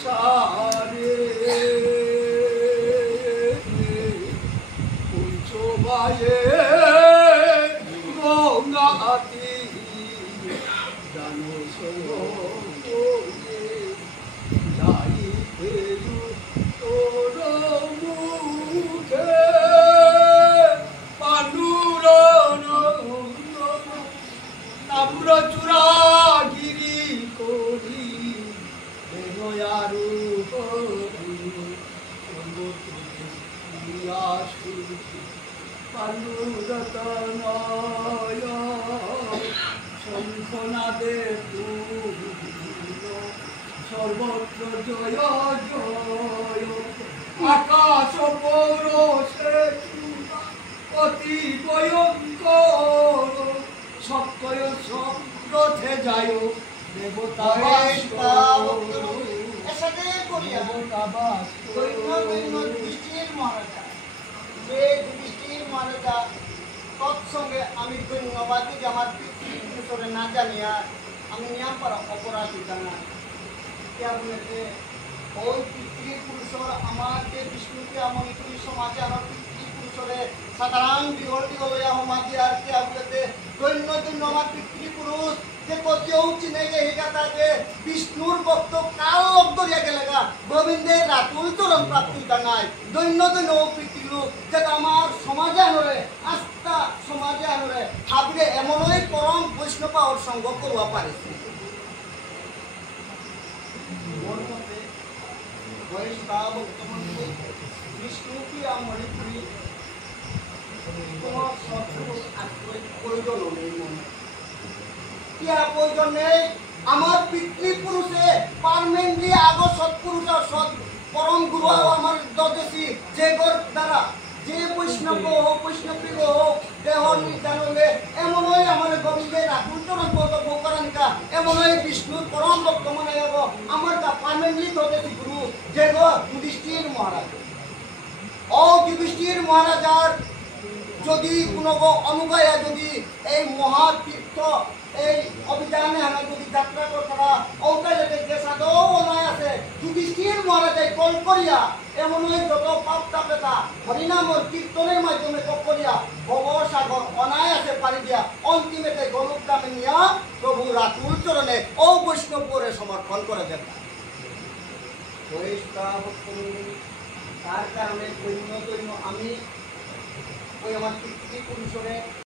সারে পঞ্চবায়ে গঙ্গাতি জানো সঙ্গে যাই ফেরু তোর মুখে পাণ্ডুর তাম্র চূড়াগিরি করি বেনয়ারু পাণ্ডুরতনয় শঙ্খনাদে সর্বত্র জয় জয় আকাশ পৌরসে অতি ভয়ঙ্কর সত্যয় রথে যায় দেবতা তৎসঙ্গে আমি ধন্যবাদ যে আমার পিতৃপুরুষরে না জানিয়া আমি নিয়াম পারা অপরাধী জানা ওই পিতৃপুরুষর আমার যে বিষ্ণুকে আমনি করি সমাজে আমার পিতৃপুরুষরে সাধারণ বিগল বিগল সমাজে আর কে বলতে দৈন্য দৈন্য আমার পিতৃপুরুষ যে কেউ চিনে যে হেগাতা যে বিষ্ণুর ভক্ত কাল অন্তরিয়া গেলেগা গোবিন্দের রাতুল চরণ প্রাপ্তি জানায় দৈন্য দৈন্য পিতৃলোক যেটা আমার সমাজে আনরে আস্থা সমাজে আনরে ভাবলে এমনই পরম বৈষ্ণব ওর সঙ্গ করবা পারিছে মোর মতে বৈষ্ণব ভক্তমন্ত্রী বিষ্ণু কি আমরি করি তোমার সৎপুরুষ আশ্রয় প্রয়োজন নেই মনে প্রয়োজন নেই আমার পিতৃপুরুষে পারমেন্টলি আগ সৎপুরুষ আর সৎ পরম গুরু আমার দদেশী যে গোর দ্বারা যে বৈষ্ণব হোক বৈষ্ণবী হোক দেহ নির্যানলে এমনই আমার গোবিন্দের আকুন্তরণ কর্তব্য করানিকা এমনই বিষ্ণুর পরম ভক্ত মনে যাব আমার পারমেন্টলি দদেশী গুরু যে গো যুধিষ্ঠির মহারাজ ও যুধিষ্ঠির মহারাজার যদি কোনো অনুগায়া যদি এই মহাতীর্থ এই অভিযানে আমরা যদি যাত্রা করা ওটাইলে যে সাধু অনায় আছে যুধিষ্ঠির মহারাজে কল করিয়া এমনই যত পাপ তাপেতা হরিনামর কীর্তনের মাধ্যমে করিয়া ভবসাগর অনায় আছে পারি দিয়া অন্তিমেতে গলুক দামে নিয়া প্রভু রাতুল চরণে ও বৈষ্ণবরে সমর্পণ করে দেন তার কারণে দৈন্য দৈন্য আমি ওই আমার পিতৃপুরুষরে